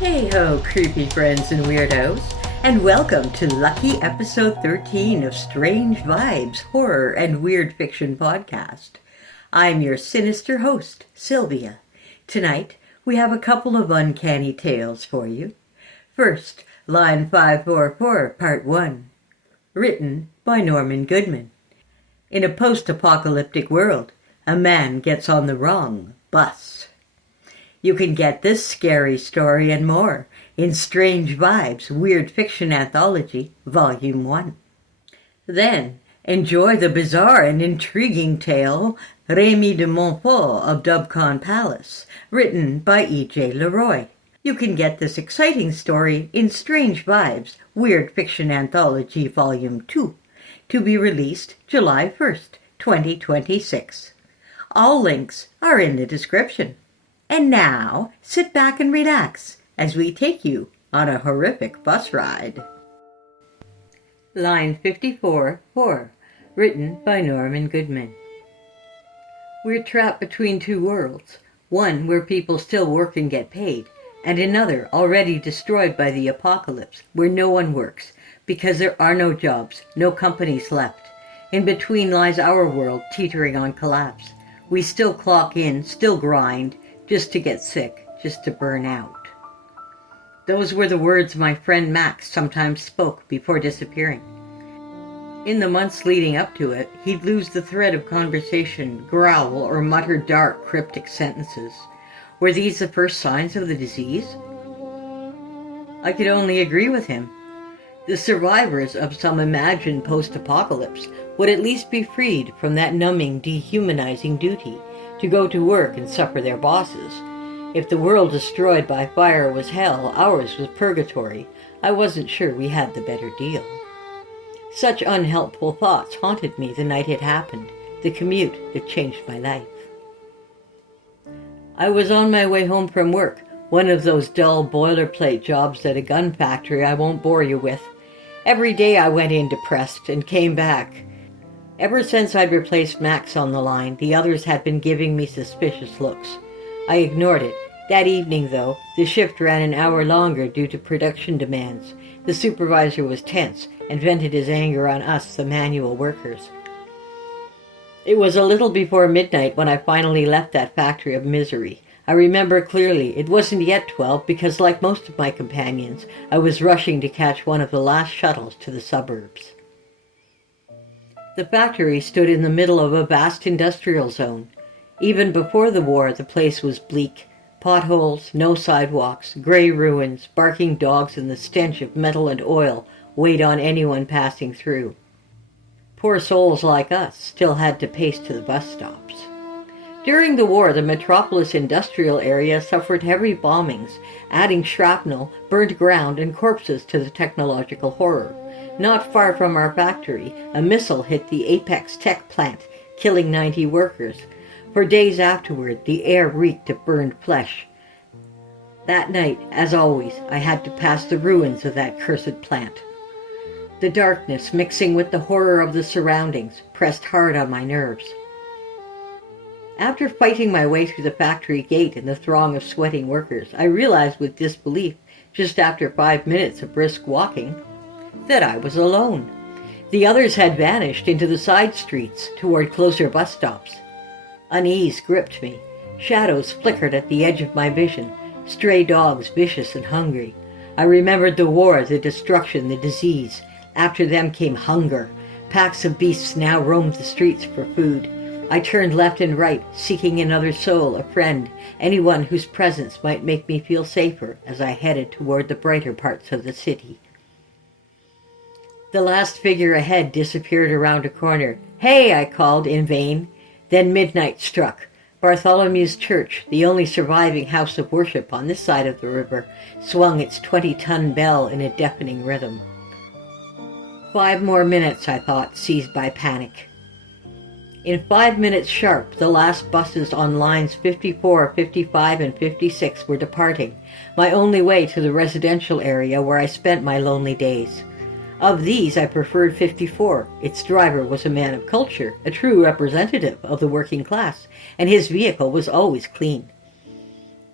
Hey ho, creepy friends and weirdos, and welcome to lucky episode 13 of Strange Vibes, Horror and Weird Fiction Podcast. I'm your sinister host, Sylvia. Tonight, we have a couple of uncanny tales for you. First, Line 544, Part 1. Written by Norman Goodman. In a post-apocalyptic world, a man gets on the wrong bus. You can get this scary story and more in Strange Vibes, Weird Fiction Anthology, Volume 1. Then, enjoy the bizarre and intriguing tale, Remy de Montfort of Dubcon Palace, written by E.J. LeRoy. You can get this exciting story in Strange Vibes, Weird Fiction Anthology, Volume 2, to be released July 1st, 2026. All links are in the description. And now, sit back and relax as we take you on a horrific bus ride. Line 54-4, written by Norman Goodman. We're trapped between two worlds, one where people still work and get paid, and another already destroyed by the apocalypse, where no one works, because there are no jobs, no companies left. In between lies our world teetering on collapse. We still clock in, still grind, just to get sick, just to burn out. Those were the words my friend Max sometimes spoke before disappearing. In the months leading up to it, he'd lose the thread of conversation, growl, or mutter dark, cryptic sentences. Were these the first signs of the disease? I could only agree with him. The survivors of some imagined post-apocalypse would at least be freed from that numbing, dehumanizing duty to go to work and suffer their bosses. If the world destroyed by fire was hell, ours was purgatory. I wasn't sure we had the better deal. Such unhelpful thoughts haunted me the night it happened, the commute that changed my life. I was on my way home from work, one of those dull boilerplate jobs at a gun factory I won't bore you with. Every day I went in depressed and came back. Ever since I'd replaced Max on the line, the others had been giving me suspicious looks. I ignored it. That evening, though, the shift ran an hour longer due to production demands. The supervisor was tense and vented his anger on us, the manual workers. It was a little before midnight when I finally left that factory of misery. I remember clearly it wasn't yet 12 because, like most of my companions, I was rushing to catch one of the last shuttles to the suburbs. The factory stood in the middle of a vast industrial zone. Even before the war, the place was bleak. Potholes, no sidewalks, gray ruins, barking dogs, and the stench of metal and oil weighed on anyone passing through. Poor souls like us still had to pace to the bus stops. During the war, the metropolis industrial area suffered heavy bombings, adding shrapnel, burnt ground, and corpses to the technological horror. Not far from our factory, a missile hit the Apex Tech plant, killing 90 workers. For days afterward, the air reeked of burned flesh. That night, as always, I had to pass the ruins of that cursed plant. The darkness, mixing with the horror of the surroundings, pressed hard on my nerves. After fighting my way through the factory gate in the throng of sweating workers, I realized with disbelief, just after 5 minutes of brisk walking, that I was alone. The others had vanished into the side streets toward closer bus stops. Unease gripped me. Shadows flickered at the edge of my vision, stray dogs vicious and hungry. I remembered the war, the destruction, the disease. After them came hunger. Packs of beasts now roamed the streets for food. I turned left and right, seeking another soul, a friend, anyone whose presence might make me feel safer as I headed toward the brighter parts of the city. The last figure ahead disappeared around a corner. "Hey!" I called in vain. Then midnight struck. Bartholomew's Church, the only surviving house of worship on this side of the river, swung its 20-ton bell in a deafening rhythm. 5 more minutes, I thought, seized by panic. In 5 minutes sharp, the last buses on lines 54, 55, and 56 were departing, my only way to the residential area where I spent my lonely days. Of these, I preferred 54. Its driver was a man of culture, a true representative of the working class, and his vehicle was always clean.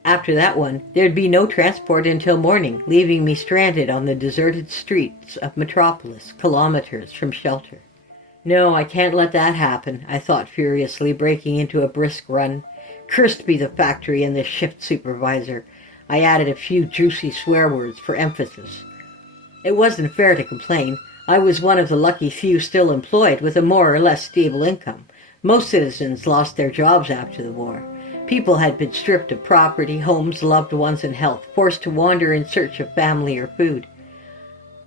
After that one, there'd be no transport until morning, leaving me stranded on the deserted streets of Metropolis, kilometers from shelter. No, I can't let that happen, I thought furiously, breaking into a brisk run. Cursed be the factory and the shift supervisor. I added a few juicy swear words for emphasis. It wasn't fair to complain. I was one of the lucky few still employed with a more or less stable income. Most citizens lost their jobs after the war. People had been stripped of property, homes, loved ones, and health, forced to wander in search of family or food.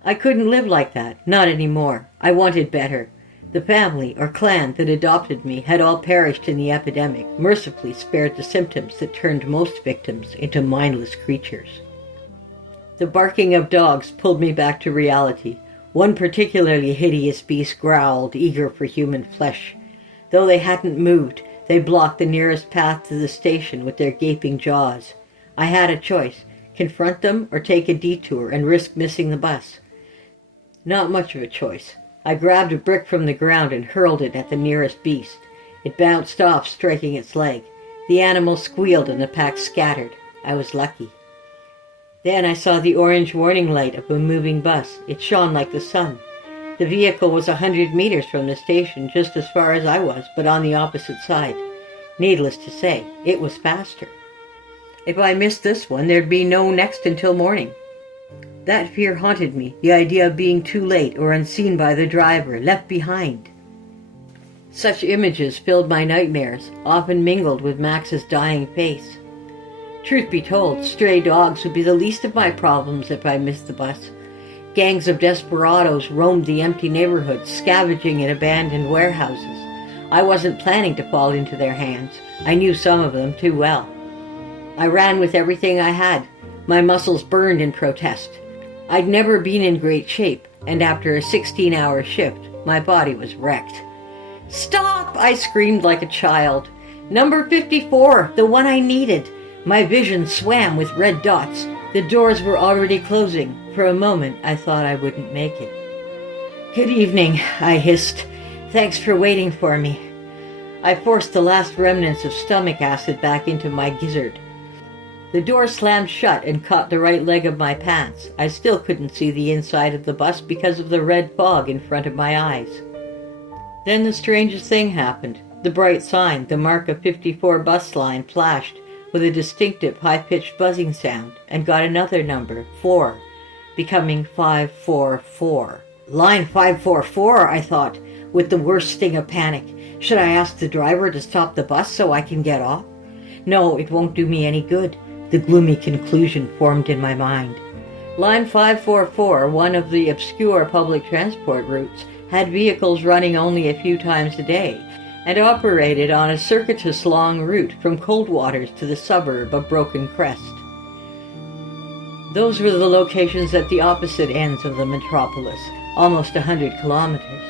I couldn't live like that, not anymore. I wanted better. The family or clan that adopted me had all perished in the epidemic, mercifully spared the symptoms that turned most victims into mindless creatures. The barking of dogs pulled me back to reality. One particularly hideous beast growled, eager for human flesh. Though they hadn't moved, they blocked the nearest path to the station with their gaping jaws. I had a choice, confront them or take a detour and risk missing the bus. Not much of a choice. I grabbed a brick from the ground and hurled it at the nearest beast. It bounced off, striking its leg. The animal squealed and the pack scattered. I was lucky. Then I saw the orange warning light of a moving bus. It shone like the sun. The vehicle was 100 meters from the station, just as far as I was, but on the opposite side. Needless to say, it was faster. If I missed this one, there'd be no next until morning. That fear haunted me, the idea of being too late or unseen by the driver, left behind. Such images filled my nightmares, often mingled with Max's dying face. Truth be told, stray dogs would be the least of my problems if I missed the bus. Gangs of desperados roamed the empty neighborhoods, scavenging in abandoned warehouses. I wasn't planning to fall into their hands. I knew some of them too well. I ran with everything I had. My muscles burned in protest. I'd never been in great shape, and after a 16-hour shift, my body was wrecked. "Stop!" I screamed like a child. "Number 54, the one I needed." My vision swam with red dots. The doors were already closing. For a moment, I thought I wouldn't make it. "Good evening," I hissed. "Thanks for waiting for me." I forced the last remnants of stomach acid back into my gizzard. The door slammed shut and caught the right leg of my pants. I still couldn't see the inside of the bus because of the red fog in front of my eyes. Then the strangest thing happened. The bright sign, the mark of 54 bus line, flashed with a distinctive high-pitched buzzing sound and got another number, 4, becoming 544. Line 544, I thought, with the worst sting of panic. Should I ask the driver to stop the bus so I can get off? No, it won't do me any good. The gloomy conclusion formed in my mind. Line 544, one of the obscure public transport routes, had vehicles running only a few times a day, and operated on a circuitous long route from Coldwaters to the suburb of Broken Crest. Those were the locations at the opposite ends of the metropolis, almost 100 kilometers.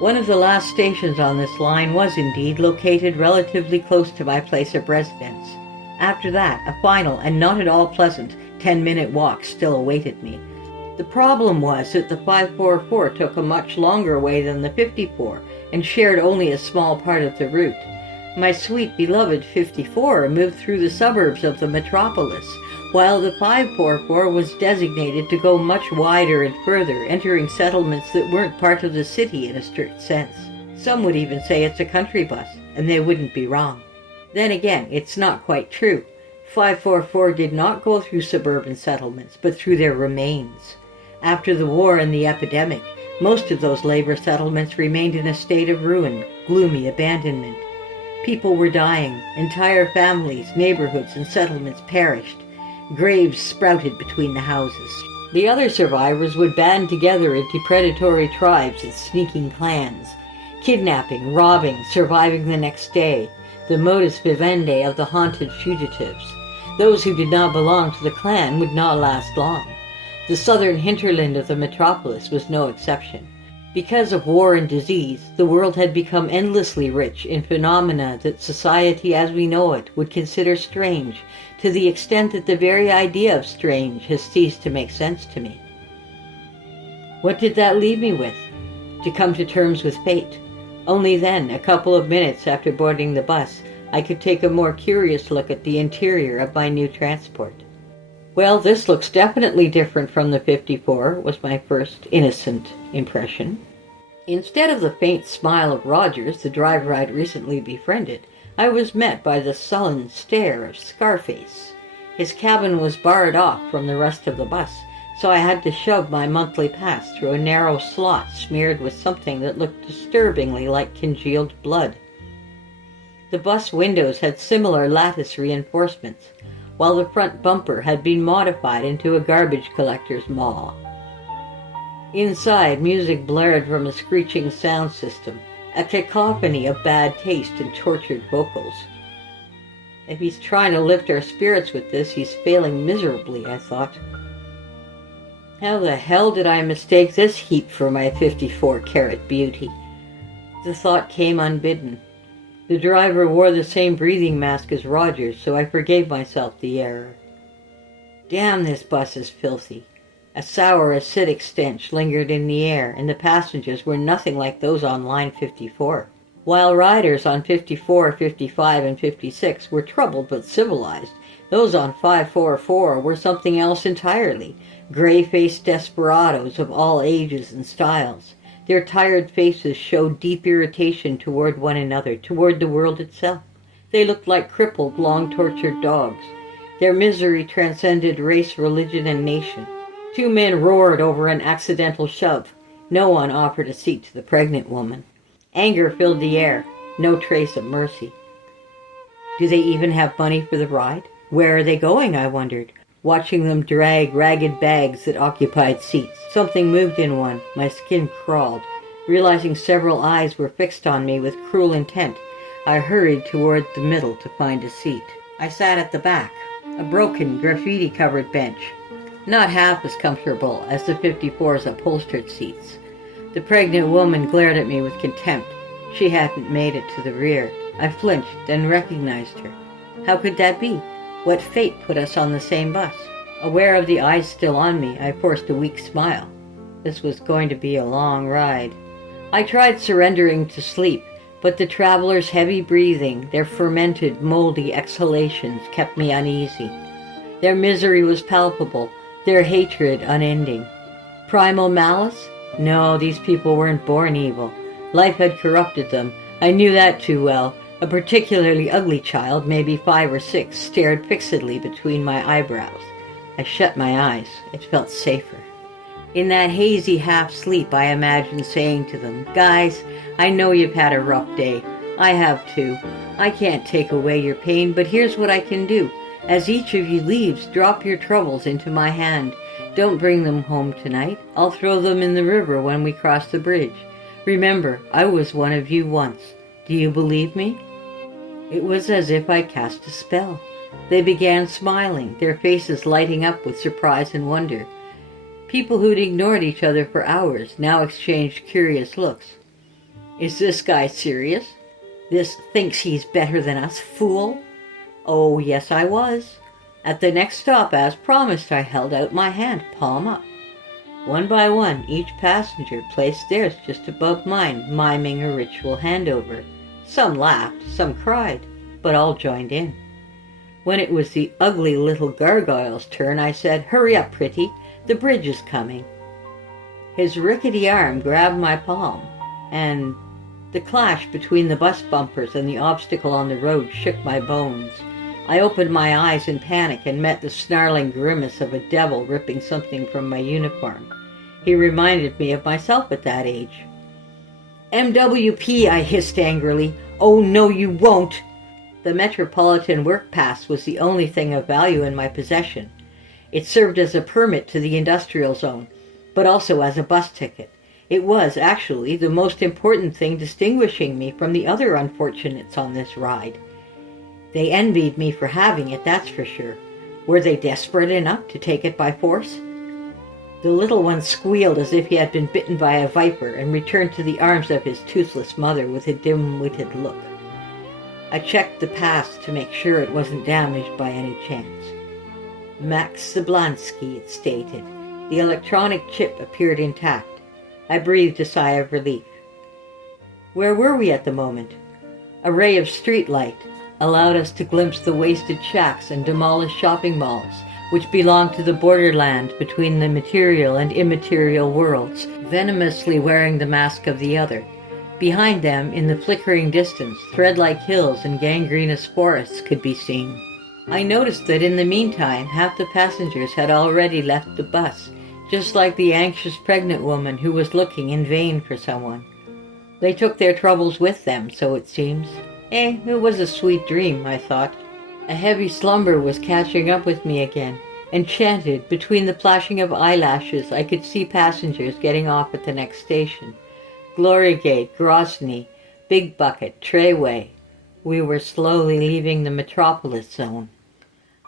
One of the last stations on this line was indeed located relatively close to my place of residence. After that, a final and not at all pleasant 10-minute walk still awaited me. The problem was that the 544 took a much longer way than the 54 and shared only a small part of the route. My sweet beloved 54 moved through the suburbs of the metropolis, while the 544 was designated to go much wider and further, entering settlements that weren't part of the city in a strict sense. Some would even say it's a country bus, and they wouldn't be wrong. Then again, it's not quite true. 544 did not go through suburban settlements, but through their remains. After the war and the epidemic, most of those labor settlements remained in a state of ruin, gloomy abandonment. People were dying, entire families, neighborhoods, and settlements perished. Graves sprouted between the houses. The other survivors would band together into predatory tribes and sneaking clans, kidnapping, robbing, surviving the next day, the modus vivendi of the haunted fugitives. Those who did not belong to the clan would not last long. The southern hinterland of the metropolis was no exception. Because of war and disease, the world had become endlessly rich in phenomena that society as we know it would consider strange, to the extent that the very idea of strange has ceased to make sense to me. What did that leave me with? To come to terms with fate. Only then, a couple of minutes after boarding the bus, I could take a more curious look at the interior of my new transport. Well, this looks definitely different from the 54, was my first innocent impression. Instead of the faint smile of Rogers, the driver I'd recently befriended, I was met by the sullen stare of Scarface. His cabin was barred off from the rest of the bus, so I had to shove my monthly pass through a narrow slot smeared with something that looked disturbingly like congealed blood. The bus windows had similar lattice reinforcements, while the front bumper had been modified into a garbage collector's maw. Inside, music blared from a screeching sound system, a cacophony of bad taste and tortured vocals. If he's trying to lift our spirits with this, he's failing miserably, I thought. How the hell did I mistake this heap for my 54-carat beauty? The thought came unbidden. The driver wore the same breathing mask as Rogers, so I forgave myself the error. Damn, this bus is filthy. A sour, acidic stench lingered in the air, and the passengers were nothing like those on line 54. While riders on 54, 55, and 56 were troubled but civilized, those on 544 were something else entirely, gray-faced desperados of all ages and styles. Their tired faces showed deep irritation toward one another, toward the world itself. They looked like crippled, long-tortured dogs. Their misery transcended race, religion, and nation. 2 men roared over an accidental shove. No one offered a seat to the pregnant woman. Anger filled the air, no trace of mercy. Do they even have money for the ride? Where are they going, I wondered, watching them drag ragged bags that occupied seats. Something moved in one. My skin crawled. Realizing several eyes were fixed on me with cruel intent, I hurried toward the middle to find a seat. I sat at the back, a broken, graffiti-covered bench, not half as comfortable as the 54's upholstered seats. The pregnant woman glared at me with contempt. She hadn't made it to the rear. I flinched and recognized her. How could that be? What fate put us on the same bus? Aware of the eyes still on me, I forced a weak smile. This was going to be a long ride. I tried surrendering to sleep, but the travelers' heavy breathing, their fermented, moldy exhalations kept me uneasy. Their misery was palpable, their hatred unending. Primal malice? No, these people weren't born evil. Life had corrupted them. I knew that too well. A particularly ugly child, maybe 5 or 6, stared fixedly between my eyebrows. I shut my eyes. It felt safer. In that hazy half-sleep, I imagined saying to them, "Guys, I know you've had a rough day. I have too. I can't take away your pain, but here's what I can do. As each of you leaves, drop your troubles into my hand. Don't bring them home tonight. I'll throw them in the river when we cross the bridge. Remember, I was one of you once. Do you believe me?" It was as if I cast a spell. They began smiling, their faces lighting up with surprise and wonder. People who'd ignored each other for hours now exchanged curious looks. Is this guy serious? This thinks he's better than us, fool? Oh, yes, I was. At the next stop, as promised, I held out my hand, palm up. One by one, each passenger placed theirs just above mine, miming a ritual handover. Some laughed, some cried, but all joined in. When it was the ugly little gargoyle's turn, I said, "Hurry up, pretty. The bridge is coming." His rickety arm grabbed my palm, and the clash between the bus bumpers and the obstacle on the road shook my bones. I opened my eyes in panic and met the snarling grimace of a devil ripping something from my uniform. He reminded me of myself at that age. "MWP," I hissed angrily. "Oh, no, you won't." The Metropolitan Work Pass was the only thing of value in my possession. It served as a permit to the industrial zone, but also as a bus ticket. It was, actually, the most important thing distinguishing me from the other unfortunates on this ride. They envied me for having it, that's for sure. Were they desperate enough to take it by force? The little one squealed as if he had been bitten by a viper and returned to the arms of his toothless mother with a dim-witted look. I checked the pass to make sure it wasn't damaged by any chance. Max Zablansky, it stated. The electronic chip appeared intact. I breathed a sigh of relief. Where were we at the moment? A ray of street light, allowed us to glimpse the wasted shacks and demolished shopping malls, which belonged to the borderland between the material and immaterial worlds, venomously wearing the mask of the other. Behind them, in the flickering distance, thread-like hills and gangrenous forests could be seen. I noticed that in the meantime, half the passengers had already left the bus, just like the anxious pregnant woman who was looking in vain for someone. They took their troubles with them, so it seems. It was a sweet dream, I thought. A heavy slumber was catching up with me again. Enchanted, between the flashing of eyelashes, I could see passengers getting off at the next station. Glorygate, Grozny, Big Bucket, Treyway. We were slowly leaving the metropolis zone.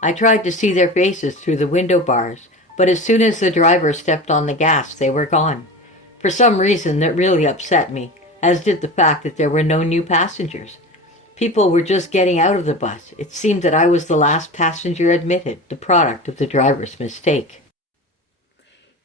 I tried to see their faces through the window bars, but as soon as the driver stepped on the gas, they were gone. For some reason that really upset me, as did the fact that there were no new passengers. People were just getting out of the bus. It seemed that I was the last passenger admitted, the product of the driver's mistake.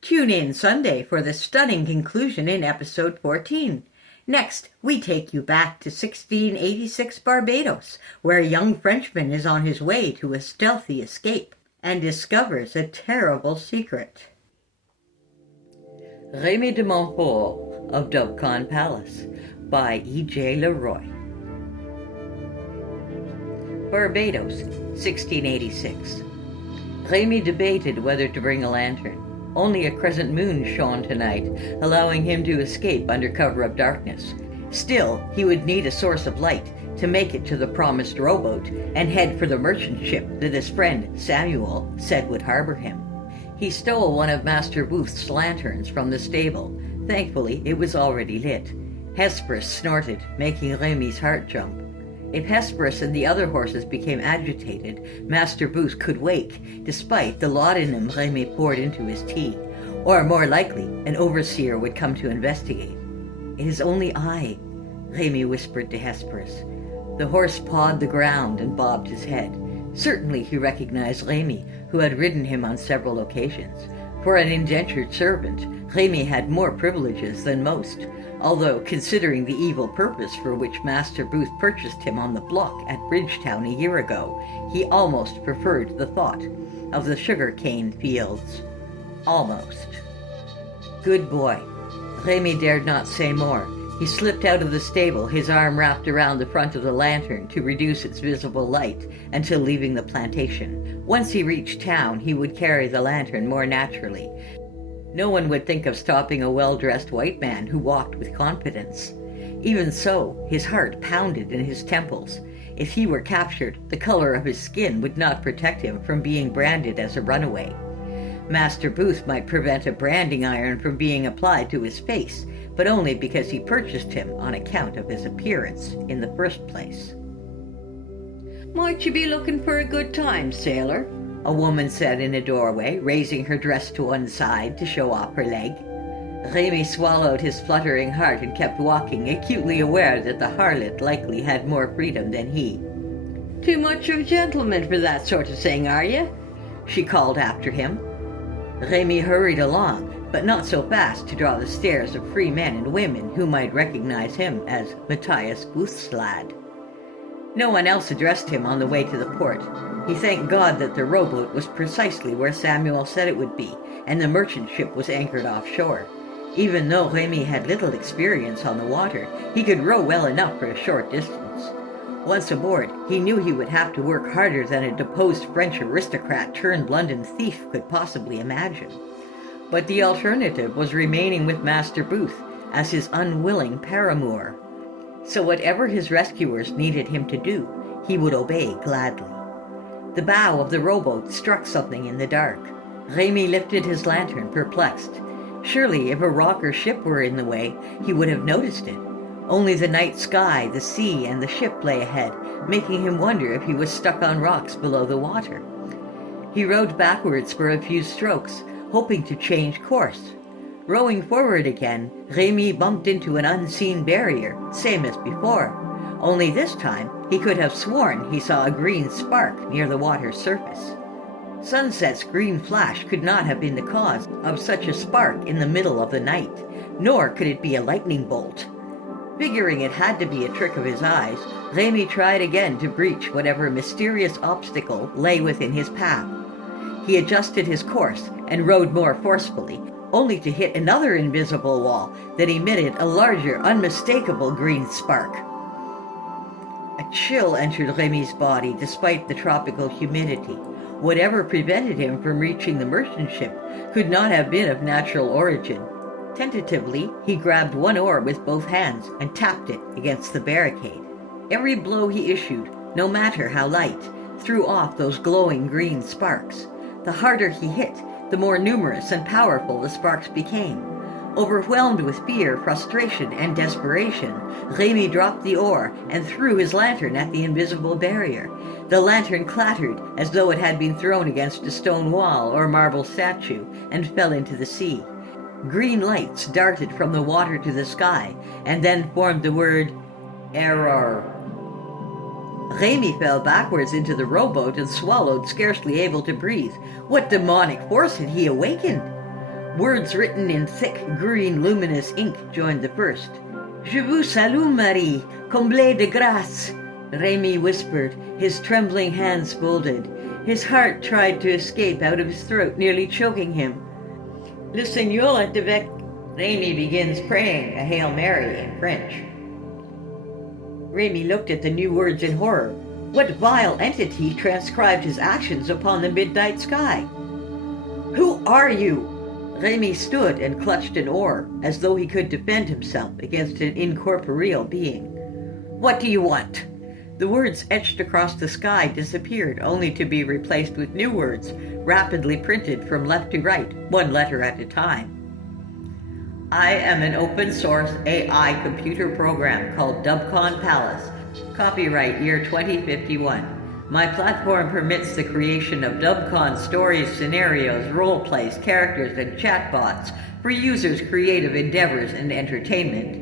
Tune in Sunday for the stunning conclusion in episode 14. Next, we take you back to 1686 Barbados, where a young Frenchman is on his way to a stealthy escape and discovers a terrible secret. Remy de Montfort of Dubcon Palace by E.J. LeRoy. Barbados, 1686. Remy debated whether to bring a lantern. Only a crescent moon shone tonight, allowing him to escape under cover of darkness. Still, he would need a source of light to make it to the promised rowboat and head for the merchant ship that his friend, Samuel, said would harbor him. He stole one of Master Booth's lanterns from the stable. Thankfully, it was already lit. Hesperus snorted, making Remy's heart jump. If Hesperus and the other horses became agitated, Master Booth could wake, despite the laudanum Remy poured into his tea. Or, more likely, an overseer would come to investigate. "It is only I," Remy whispered to Hesperus. The horse pawed the ground and bobbed his head. Certainly he recognized Remy, who had ridden him on several occasions. For an indentured servant, Remy had more privileges than most, although, considering the evil purpose for which Master Booth purchased him on the block at Bridgetown a year ago, he almost preferred the thought of the sugar-cane fields. Almost. Good boy. Remy dared not say more. He slipped out of the stable, his arm wrapped around the front of the lantern to reduce its visible light until leaving the plantation. Once he reached town, he would carry the lantern more naturally. No one would think of stopping a well-dressed white man who walked with confidence. Even so, his heart pounded in his temples. If he were captured, the color of his skin would not protect him from being branded as a runaway. Master Booth might prevent a branding iron from being applied to his face, but only because he purchased him on account of his appearance in the first place. "Might you be looking for a good time, sailor?" a woman said in a doorway, raising her dress to one side to show off her leg. Remy swallowed his fluttering heart and kept walking, acutely aware that the harlot likely had more freedom than he. "Too much of a gentleman for that sort of thing, are you?" she called after him. Remy hurried along, but not so fast to draw the stares of free men and women who might recognize him as Matthias Booth's lad. No one else addressed him on the way to the port. He thanked God that the rowboat was precisely where Samuel said it would be, and the merchant ship was anchored offshore. Even though Remy had little experience on the water, he could row well enough for a short distance. Once aboard, he knew he would have to work harder than a deposed French aristocrat turned London thief could possibly imagine. But the alternative was remaining with Master Booth as his unwilling paramour. So whatever his rescuers needed him to do, he would obey gladly. The bow of the rowboat struck something in the dark. Remy lifted his lantern, perplexed. Surely, if a rock or ship were in the way, he would have noticed it. Only the night sky, the sea, and the ship lay ahead, making him wonder if he was stuck on rocks below the water. He rowed backwards for a few strokes, hoping to change course. Rowing forward again, Remy bumped into an unseen barrier, same as before. Only this time, he could have sworn he saw a green spark near the water's surface. Sunset's green flash could not have been the cause of such a spark in the middle of the night, nor could it be a lightning bolt. Figuring it had to be a trick of his eyes, Remy tried again to breach whatever mysterious obstacle lay within his path. He adjusted his course and rode more forcefully, only to hit another invisible wall that emitted a larger, unmistakable green spark. A chill entered Remy's body despite the tropical humidity. Whatever prevented him from reaching the merchant ship could not have been of natural origin. Tentatively, he grabbed one oar with both hands and tapped it against the barricade. Every blow he issued, no matter how light, threw off those glowing green sparks. The harder he hit, the more numerous and powerful the sparks became. Overwhelmed with fear, frustration, and desperation, Remy dropped the oar and threw his lantern at the invisible barrier. The lantern clattered as though it had been thrown against a stone wall or marble statue and fell into the sea. Green lights darted from the water to the sky and then formed the word error. Remy fell backwards into the rowboat and swallowed, scarcely able to breathe. What demonic force had he awakened? Words written in thick, green, luminous ink joined the first. Je vous salue, Marie, comblée de grâce, Remy whispered, his trembling hands folded. His heart tried to escape out of his throat, nearly choking him. Le Seigneur est avec... Remy begins praying a Hail Mary in French. Remy looked at the new words in horror. What vile entity transcribed his actions upon the midnight sky? Who are you? Remy stood and clutched an oar, as though he could defend himself against an incorporeal being. What do you want? The words etched across the sky disappeared, only to be replaced with new words, rapidly printed from left to right, one letter at a time. I am an open-source AI computer program called Dubcon Palace, copyright year 2051. My platform permits the creation of Dubcon stories, scenarios, role-plays, characters, and chatbots for users' creative endeavors and entertainment.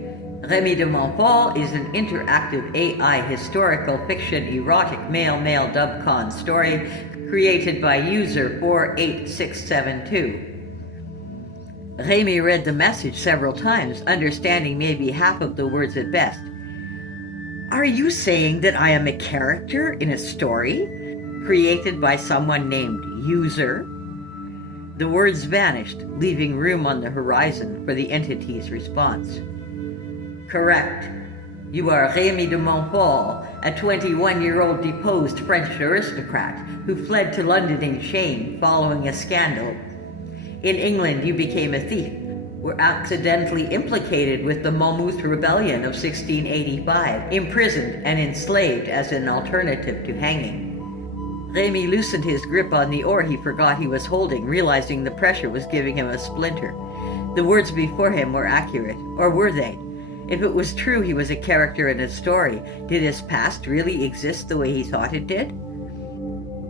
Remy de Montfort is an interactive AI historical fiction erotic male-male Dubcon story created by user 48672. Remy read the message several times, understanding maybe half of the words at best. Are you saying that I am a character in a story created by someone named User? The words vanished, leaving room on the horizon for the entity's response. Correct. You are Remy de Montfort, a 21-year-old deposed French aristocrat who fled to London in shame following a scandal. In England, you became a thief, were accidentally implicated with the Monmouth Rebellion of 1685, imprisoned and enslaved as an alternative to hanging. Remy loosened his grip on the oar he forgot he was holding, realizing the pressure was giving him a splinter. The words before him were accurate, or were they? If it was true he was a character in a story, did his past really exist the way he thought it did?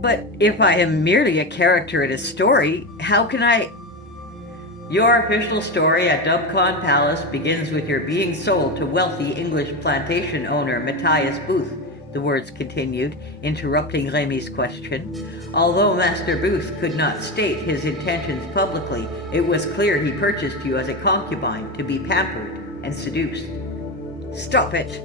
But if I am merely a character in a story, how can I... Your official story at Dubcon Palace begins with your being sold to wealthy English plantation owner Matthias Booth, the words continued, interrupting Remy's question. Although Master Booth could not state his intentions publicly, it was clear he purchased you as a concubine to be pampered and seduced. Stop it!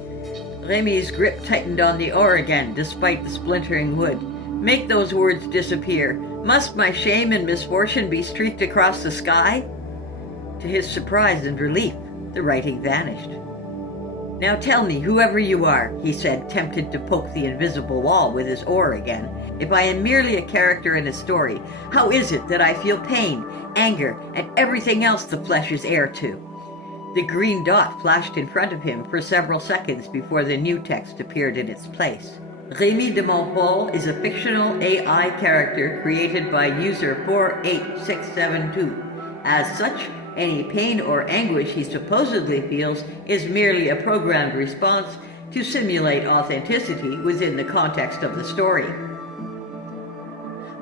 Remy's grip tightened on the oar again, despite the splintering wood. Make those words disappear. Must my shame and misfortune be streaked across the sky? To his surprise and relief, the writing vanished. Now tell me, whoever you are, he said, tempted to poke the invisible wall with his oar again. If I am merely a character in a story, how is it that I feel pain, anger, and everything else the flesh is heir to? The green dot flashed in front of him for several seconds before the new text appeared in its place. Remy de Montfort is a fictional AI character created by user 48672. As such, any pain or anguish he supposedly feels is merely a programmed response to simulate authenticity within the context of the story.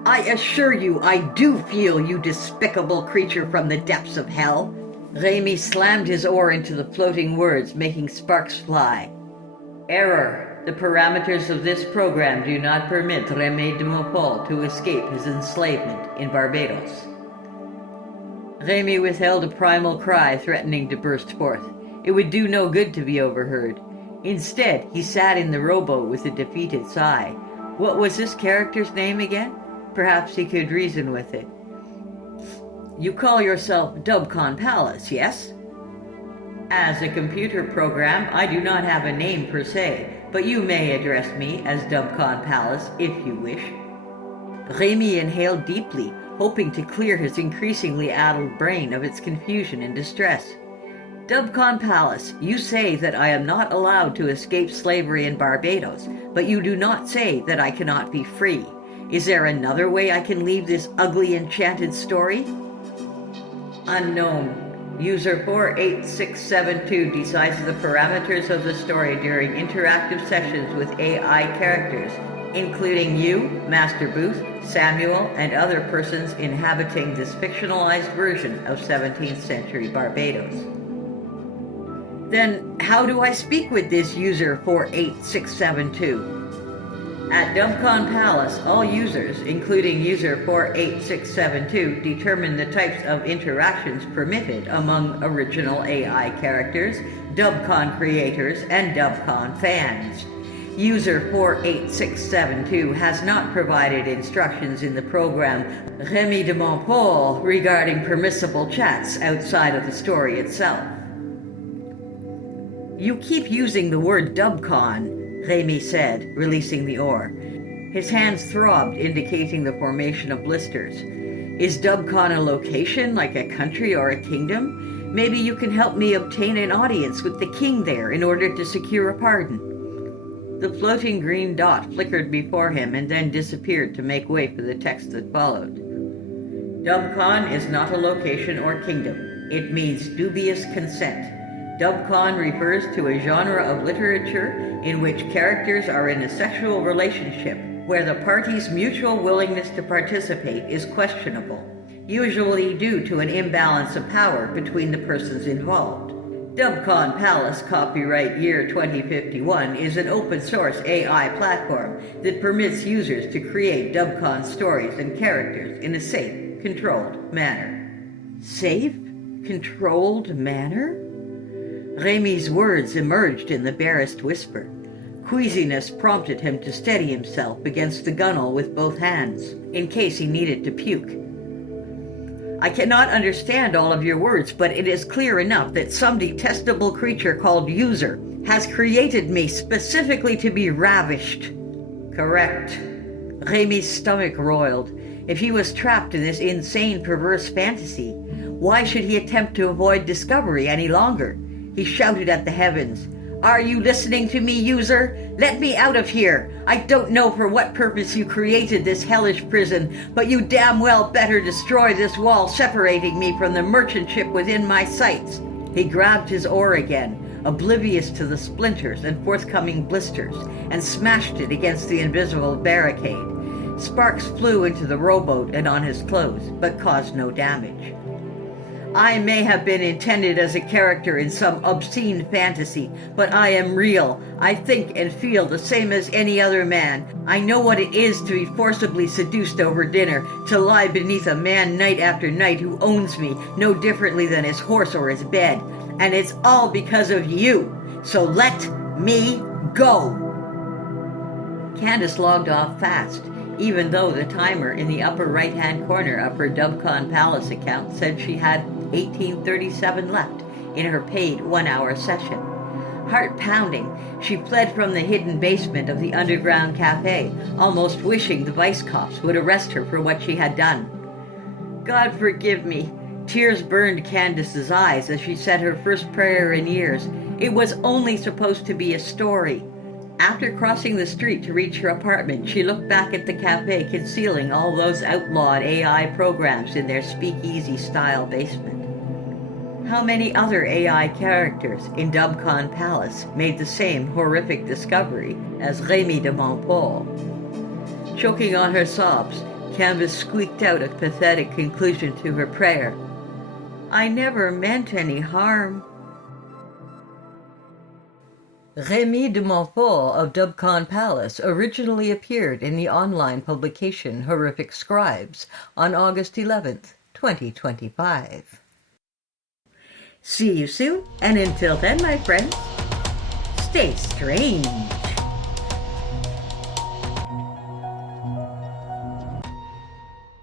I assure you I do feel, you despicable creature from the depths of hell. Remy slammed his oar into the floating words, making sparks fly. Error. The parameters of this program do not permit Remy de Montfort to escape his enslavement in Barbados. Remy withheld a primal cry threatening to burst forth. It would do no good to be overheard. Instead, he sat in the rowboat with a defeated sigh. What was this character's name again? Perhaps he could reason with it. You call yourself Dubcon Palace, yes? As a computer program, I do not have a name per se, but you may address me as Dubcon Palace if you wish. Remy inhaled deeply, hoping to clear his increasingly addled brain of its confusion and distress. Dubcon Palace, you say that I am not allowed to escape slavery in Barbados, but you do not say that I cannot be free. Is there another way I can leave this ugly enchanted story? Unknown. User 48672 decides the parameters of the story during interactive sessions with AI characters, including you, Master Booth, Samuel, and other persons inhabiting this fictionalized version of 17th century Barbados. Then, how do I speak with this user 48672? At Dubcon Palace, all users, including user 48672, determine the types of interactions permitted among original AI characters, Dubcon creators, and Dubcon fans. User 48672 has not provided instructions in the program Remy de Montfort regarding permissible chats outside of the story itself. You keep using the word Dubcon, Remy said, releasing the oar. His hands throbbed, indicating the formation of blisters. Is Dubcon a location, like a country or a kingdom? Maybe you can help me obtain an audience with the king there in order to secure a pardon. The floating green dot flickered before him and then disappeared to make way for the text that followed. Dubcon is not a location or kingdom. It means dubious consent. Dubcon refers to a genre of literature in which characters are in a sexual relationship where the parties' mutual willingness to participate is questionable, usually due to an imbalance of power between the persons involved. Dubcon Palace, copyright year 2051, is an open-source AI platform that permits users to create Dubcon stories and characters in a safe, controlled manner. Safe? Controlled manner? Remy's words emerged in the barest whisper. Queasiness prompted him to steady himself against the gunwale with both hands, in case he needed to puke. I cannot understand all of your words, but it is clear enough that some detestable creature called User has created me specifically to be ravished. Correct. Remy's stomach roiled. If he was trapped in this insane, perverse fantasy, why should he attempt to avoid discovery any longer? He shouted at the heavens. Are you listening to me, User? Let me out of here. I don't know for what purpose you created this hellish prison, but you damn well better destroy this wall separating me from the merchant ship within my sights. He grabbed his oar again, oblivious to the splinters and forthcoming blisters, and smashed it against the invisible barricade. Sparks flew into the rowboat and on his clothes, but caused no damage. I may have been intended as a character in some obscene fantasy, but I am real. I think and feel the same as any other man. I know what it is to be forcibly seduced over dinner, to lie beneath a man night after night who owns me no differently than his horse or his bed. And it's all because of you. So let me go. Candace logged off fast, even though the timer in the upper right-hand corner of her Dubcon Palace account said she had 1837 left in her paid one-hour session. Heart pounding, she fled from the hidden basement of the underground cafe, almost wishing the vice cops would arrest her for what she had done. God forgive me. Tears burned Candace's eyes as she said her first prayer in years. It was only supposed to be a story. After crossing the street to reach her apartment, she looked back at the cafe concealing all those outlawed AI programs in their speakeasy-style basement. How many other AI characters in Dubcon Palace made the same horrific discovery as Remy de Montfort? Choking on her sobs, Candace squeaked out a pathetic conclusion to her prayer. I never meant any harm. Remy de Montfort of Dubcon Palace originally appeared in the online publication Horrific Scribes on August 11th, 2025. See you soon, and until then, my friends, stay strange.